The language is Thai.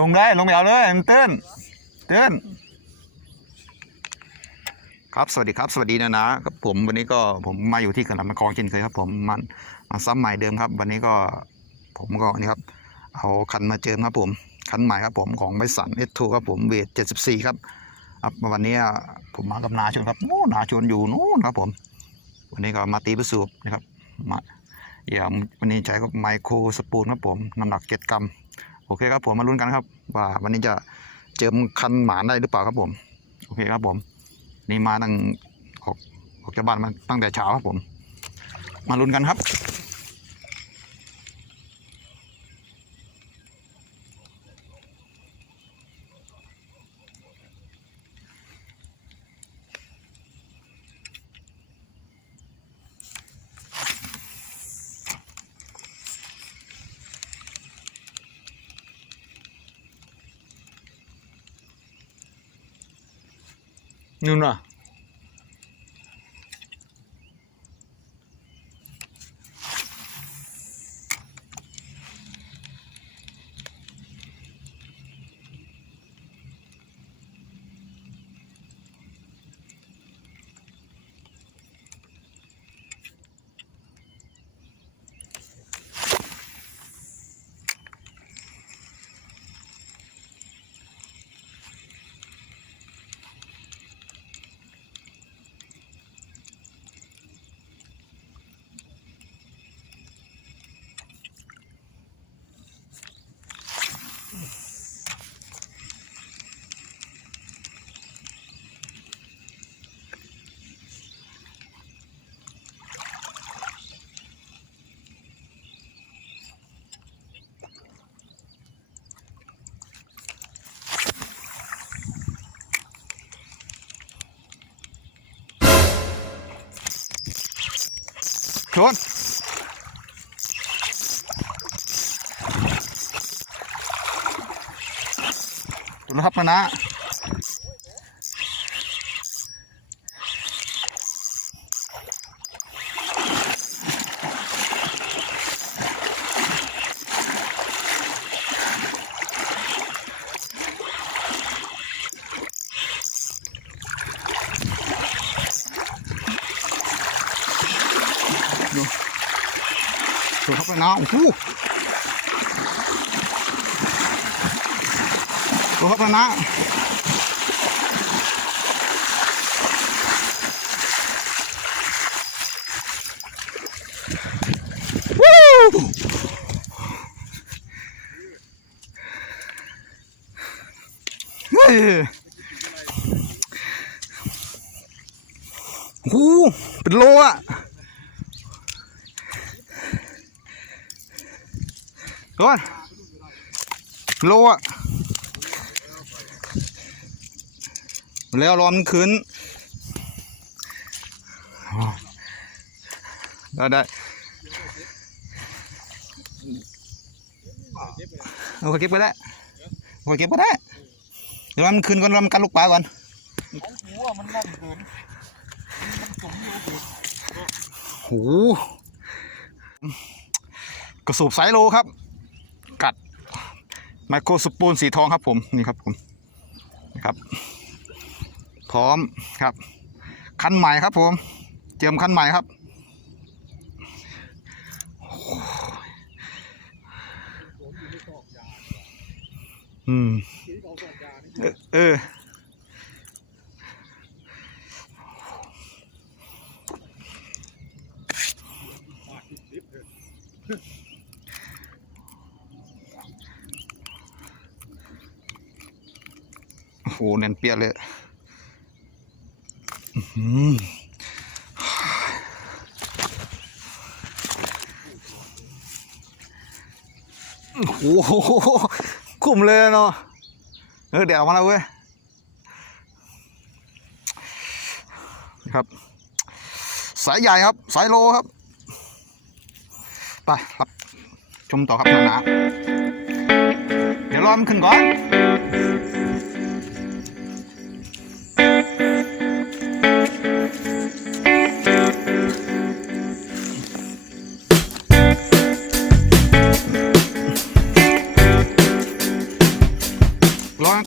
ลงได้ลงไปเอาเลยมันตื้นเตื้นครับสวัสดีครับสวัสดีนะนะครับผมวันนี้ก็ผมมาอยู่ที่ขนลำตะคองเช่นเคยครับ ผมมันมาซ้ำใหม่เดิมครับ วันนี้ก็ผมก็นี่ครับเอาคันมาเจิมครับผมคันใหม่ครับผมของบริษัทเอสทูครับผมเวทเจ็ดสิบสี่ครับครับวันนี้ผมมากับนาชนครับโอ้นาชนอยู่นู้นครับผม วันนี้ก็มาตีประสูบนะครับมาอย่างวันนี้ใช้กับไมโครสปูนครับผมน้ำหนักเจ็ดกรัม อเคครับผมมาลุ้นกันครับ ว่าวันนี้จะเจิมคันหมาได้หรือเปล่าครับผม โอเคครับผม นี่มาตั้งออกออกจากบ้านมาตั้งแต่เช้าครับผม มาลุ้นกันครับ นู่น น่ะชนดูนะครับมานะ ดูครับนะโอ้โหดูครับนะวู้เฮ้ยโอ้โหเป็นโลอะ ก่อนโลอะแล้วรอมันขึ้นได้ได้เอาไปเก็บไปได้เอาไปเก็บไปได้เดี๋ยวมันขึ้นก่อนรอมันกันลูกปลาก่อนหัวมันแน่นเกินมันสมอยู่เกินโอ้โหกระสูบไซโลครับ ไมโครสปูนสีทองครับผมนี่ครับผมนี่ครับ พร้อมครับคันใหม่ครับผม เจียมคันใหม่ครับอืมเออ อเออโอ้แน่นเปียเลยอื้อหือโอ้โหคุ้มเลยเนาะเออเดี๋ยวมาแล้วเว้ยครับ สายใหญ่ครับ สายโลครับ ไปครับ ชมต่อครับหนาเดี๋ยวรอมันขึ้นก่อน